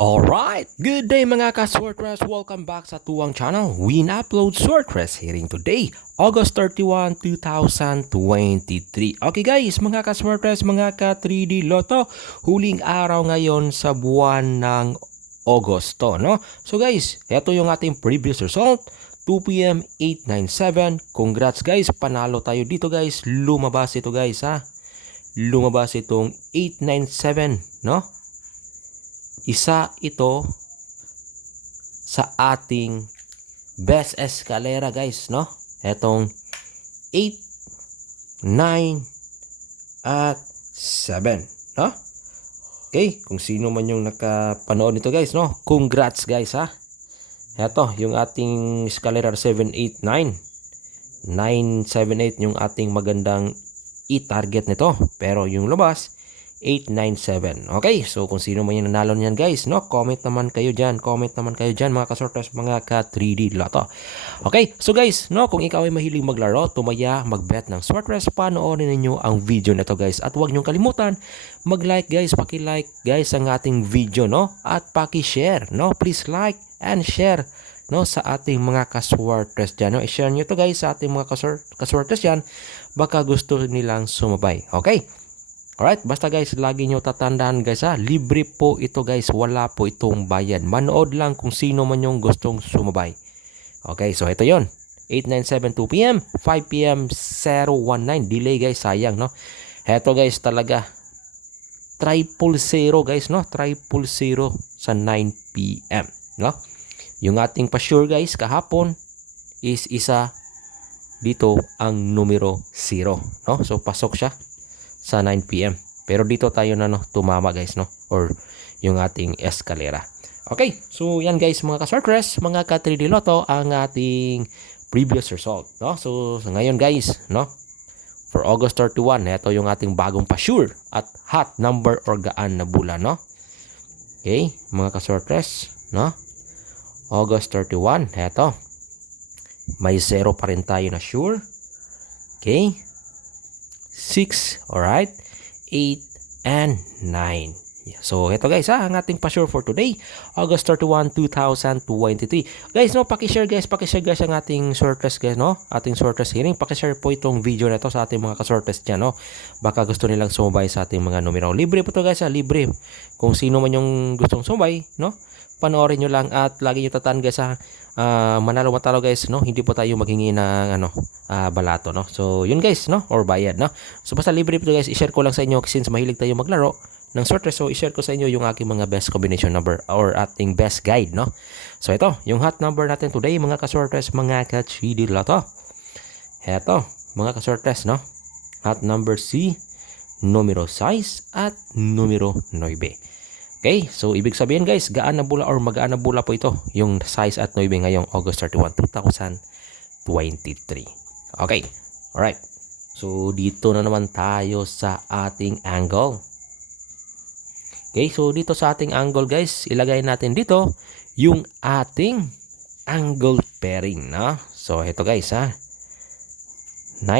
Alright, good day mga ka-Swordcrest. Welcome back sa tuwang channel. We upload Swordcrest hearing today, August 31, 2023. Okay guys, mga ka-Swordcrest, mga ka-3D Lotto, huling araw ngayon sa buwan ng Agosto, no? So guys, ito yung ating previous result. 2 p.m. 897. Congrats guys, panalo tayo dito guys. Lumabas ito guys ha. Lumabas itong 897, no? Isa ito sa ating best escalera guys, no? Etong 8, 9, at 7, no? Okay, kung sino man yung nakapanood nito guys, no? Congrats guys ha. Eto, yung ating escalera 7, 8, 9. 9, 7, 8 yung ating magandang i-target nito. Pero yung lumabas 897. Okay, so kung sino man yung nanalo niyan guys, no? Comment naman kayo dyan mga kasortes, mga ka 3D Lotto. Okay, so guys, no? Kung ikaw ay mahilig maglaro, tumaya, magbet ng Swordcrest, panoorin ninyo ang video na to guys. At huwag niyong kalimutan, mag-like guys, paki-like guys ang ating video, no? At paki-share, no? Please like and share, no, sa ating mga ka-Swordcrest dyan, no? I-share nyo to guys sa ating mga ka-Swordcrest dyan, baka gusto nilang sumabay. Okay, alright, basta guys, lagi nyo tatandaan guys ha, libre po ito guys, wala po itong bayad. Manood lang kung sino man yung gustong sumabay. Okay, so ito yon 897 2 p.m. 5 p.m. 019. Delay guys, sayang no. Ito guys talaga, 000 guys no, 000 sa 9 p.m. no. Yung ating pa-sure guys kahapon is isa dito ang numero 0 no. So pasok siya sa 9 p.m. Pero dito tayo na no, tumama guys no, or yung ating escalera. Okay, so yan guys mga ka-Swordcrest, mga ka-3D Lotto, ang ating previous result, no? So ngayon guys, no, for August 31, ito yung ating bagong pa-sure at hot number or gaan na bulan, no? Okay, mga ka-Swordcrest, no? August 31, ito. May 0 pa rin tayo na sure. Okay? 6, alright, 8, and 9. So, ito guys ha, ang ating pa-sure for today, August 31, 2023. Guys, no, pakishare guys ang ating Swordcrest guys, no? Ating Swordcrest hearing, pakishare po itong video na ito sa ating mga ka-Swordcrest dyan, no? Baka gusto nilang sumabay sa ating mga numero. Libre po to guys ha, libre. Kung sino man yung gustong sumabay, no? Panoorin nyo lang at lagi nyo tatan guys ha, manalo matalo guys, no? Hindi po tayo maghingi ng balato, no? So yun guys, no, or bayad, no? So basta libre po guys, i-share ko lang sa inyo since mahilig tayo maglaro ng Swordcrest. So i-share ko sa inyo yung aking mga best combination number or ating best guide, no? So ito yung hot number natin today mga ka-Swordcrest, mga ka-3D Lotto. Ito mga ka-Swordcrest, no, hot number C, numero 6 at numero 9. Okay, so ibig sabihin guys, gaan na bula or magaan na bula po ito, yung size at 9 ngayong August 31, 2023. Okay, alright. So dito na naman tayo sa ating angle. Okay, so dito sa ating angle guys, ilagay natin dito yung ating angle pairing, no? So ito guys ha, 9,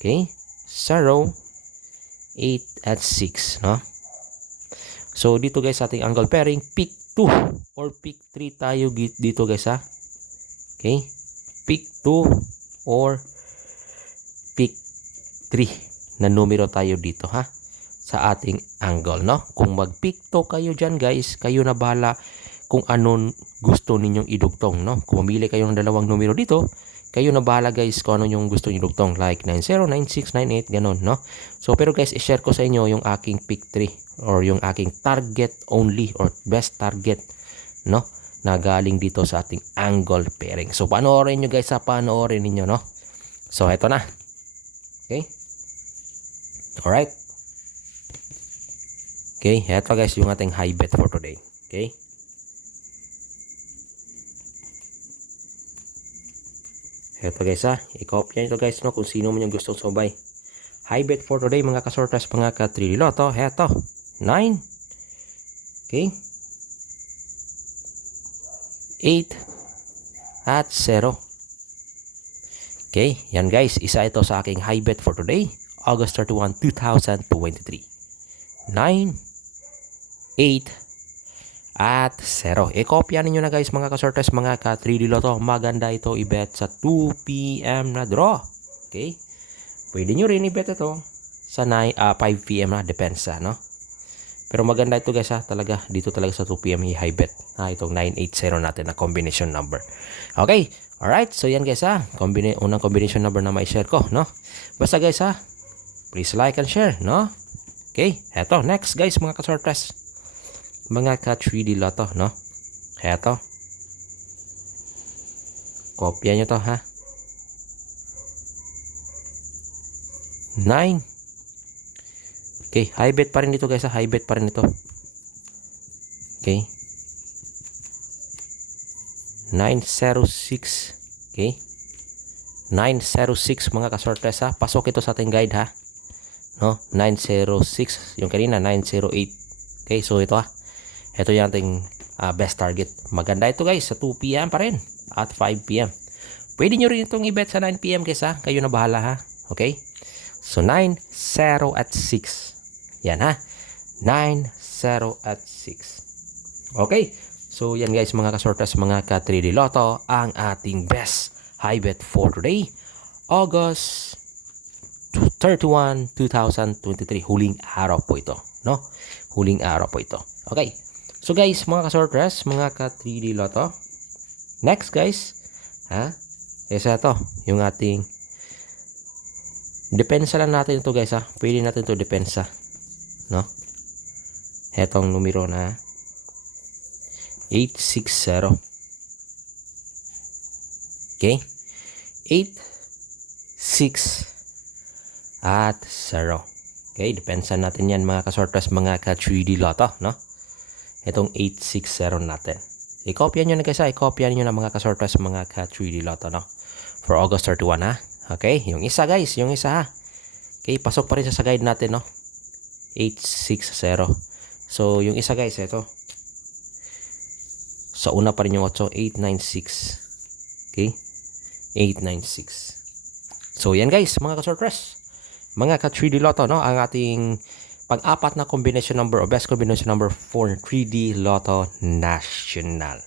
okay, 0, 8, at 6, no? So dito guys sa ating angle pairing, pick 2 or pick 3 tayo dito guys ha. Okay? Pick 2 or pick 3 na numero tayo dito ha, sa ating angle, no? Kung mag-pick 2 kayo dyan guys, kayo na bahala kung anong gusto ninyong idugtong, no? Kung mamili kayo ng dalawang numero dito, kayo na bahala guys kung ano yung gusto nyo dugtong, like 90, 96, 98, ganon, no? So pero guys, i-share ko sa inyo yung aking pick 3 or yung aking target only or best target, no, na galing dito sa ating angle pairing. So panoorin nyo guys, panoorin ninyo, no? So eto na. Okay, alright. Okay, eto guys yung ating high bet for today. Okay, eto guys ha, i-copy nyo guys, no, kung sino man yung gustong sumabay. High bet for today mga ka-Swordcrest, mga ka-3D Lotto, eto 9, okay, 8, at 0. Okay, yan guys, isa ito sa aking high bet for today, August 31, 2023. 9, 8, at 0. I-kopya ninyo na guys mga kasortes, mga ka 3D Lotto. Maganda ito i-bet sa 2 p.m. na draw. Okay? Pwede nyo rin i-bet ito sa 5 p.m. na depensa, no? Pero maganda ito guys ha, talaga dito talaga sa 2 p.m. i-high bet. Itong 980 natin na combination number. Okay, alright, so yan guys ha, unang combination number na mai-share ko, no? Basta guys ha, please like and share, no? Okay, eto, next guys mga kasortes. Mga ka 3D Lotto, no? Eto. Kopya nyo to ha. 9. Okay, high bet pa rin dito guys ha. High bet pa rin ito. Okay. 906. Okay. 906 mga kasortes ha. Pasok ito sa ating guide ha. No? 906. Yung kanina 908. Okay, so ito ha. Ito yung ating best target. Maganda ito guys sa 2 p.m. pa rin at 5 p.m. Pwede nyo rin itong i-bet sa 9 p.m. guys ha. Kayo na bahala ha. Okay. So 9, 0 at 6. Yan ha. 9, 0 at 6. Okay. So yan guys mga kasortes, mga ka 3D Lotto, ang ating best high bet for today. August 31, 2023. Huling araw po ito. No? Huling araw po ito. Okay. So guys, mga kasortes, mga ka 3D Lotto. Next guys. Ha? Isa ito. Yung ating depensa lang natin ito guys ha. Pwede natin ito depensa. No? Etong numero na 860. Okay? 8, 6 at 0. Okay, depensa natin yan mga kasortes, mga ka 3D Lotto, no? Itong 860 natin. I-copy nyo na guys ha. I-copy nyo na mga kasortes, mga ka 3D Lotto, no? For August 31 ha. Okay, yung isa guys, yung isa ha. Okay, pasok pa rin sa guide natin, no? 860. So, yung isa guys, ito. Sa una pa rin yung 8, 896. Okay? 896. So, yan guys, mga kasortres. Mga ka 3D Lotto, no? Ang ating pang-apat na combination number o best combination number for 3D Lotto National.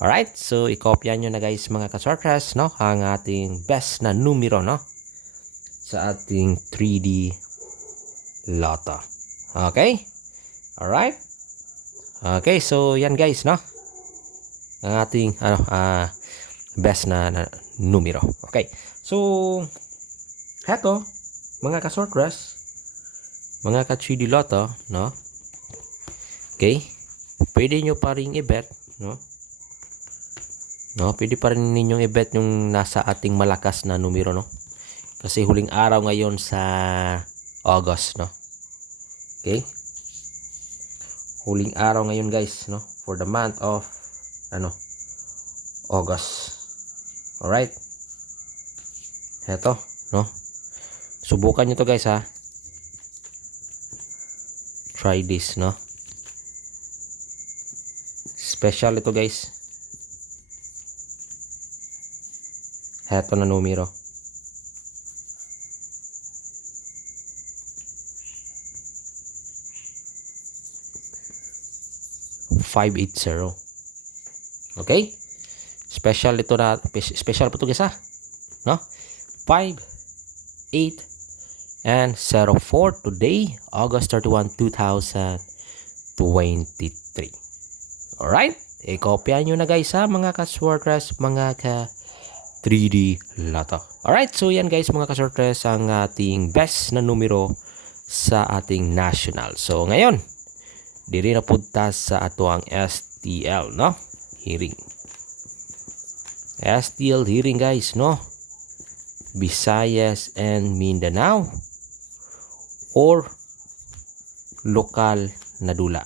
Alright, so i-kopya nyo na guys mga kasortres, no? Ang ating best na numero, no? Sa ating 3D Lotto. Okay? Alright? Okay, so yan guys, no? Ang ating best na numero. Okay. So, heto, mga kasortres, mga ka 3D Lotto, no? Okay? Pwede nyo pa rin i-bet, no? No, pwede pa rin ninyong i-bet yung nasa ating malakas na numero, no? Kasi huling araw ngayon sa August, no? Okay? Huling araw ngayon, guys, no? For the month of August. Alright? Eto, no? Subukan nyo to, guys, ha? Try this, no? Special ito, guys. Heto na numero. $580. Okay? Special ito na, special po ito guys ha. No? 5, 8, and 0 for today, August 31, 2023. Alright? I-kopya nyo na guys ha, mga ka-sortress, mga ka 3D Lotto. Alright, so yan guys mga ka-sortress, ang ating best na numero sa ating national. So ngayon, diri na punta sa ato ang STL, no? Hearing. STL hearing guys, no? Visayas and Mindanao or lokal na dula,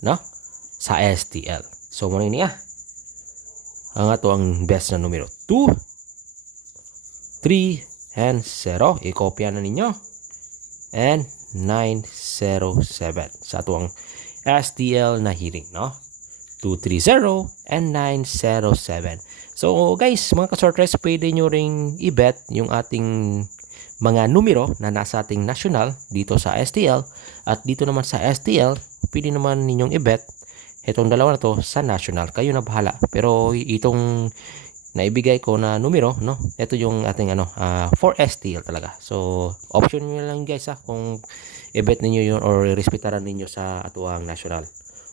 no? Sa STL. So mo ni ang ato ang best na numero 2, 3, and 0. I-kopya na ninyo. And 907 sa ato ang STL na hearing, no? 230 and 907. So guys, mga ka-sortress, pwede nyo ring i-bet yung ating mga numero na nasa ating national dito sa STL, at dito naman sa STL, pwede naman ninyong i-bet Itong dalawa na to sa national. Kayo na bahala. Pero itong naibigay ko na numero, no? Ito yung ating for STL talaga. So, option nyo lang guys kung i-bet ninyo yun or respetaran ninyo sa atuang national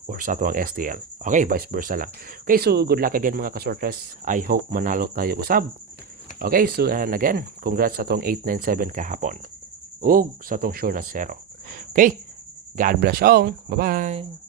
or sa atuang STL. Okay, vice versa lang. Okay, so good luck again mga kasortres. I hope manalo tayo usab. Okay, so and again, congrats sa atong 897 kahapon. Ug sa atong sure na 0. Okay, God bless all. Bye-bye.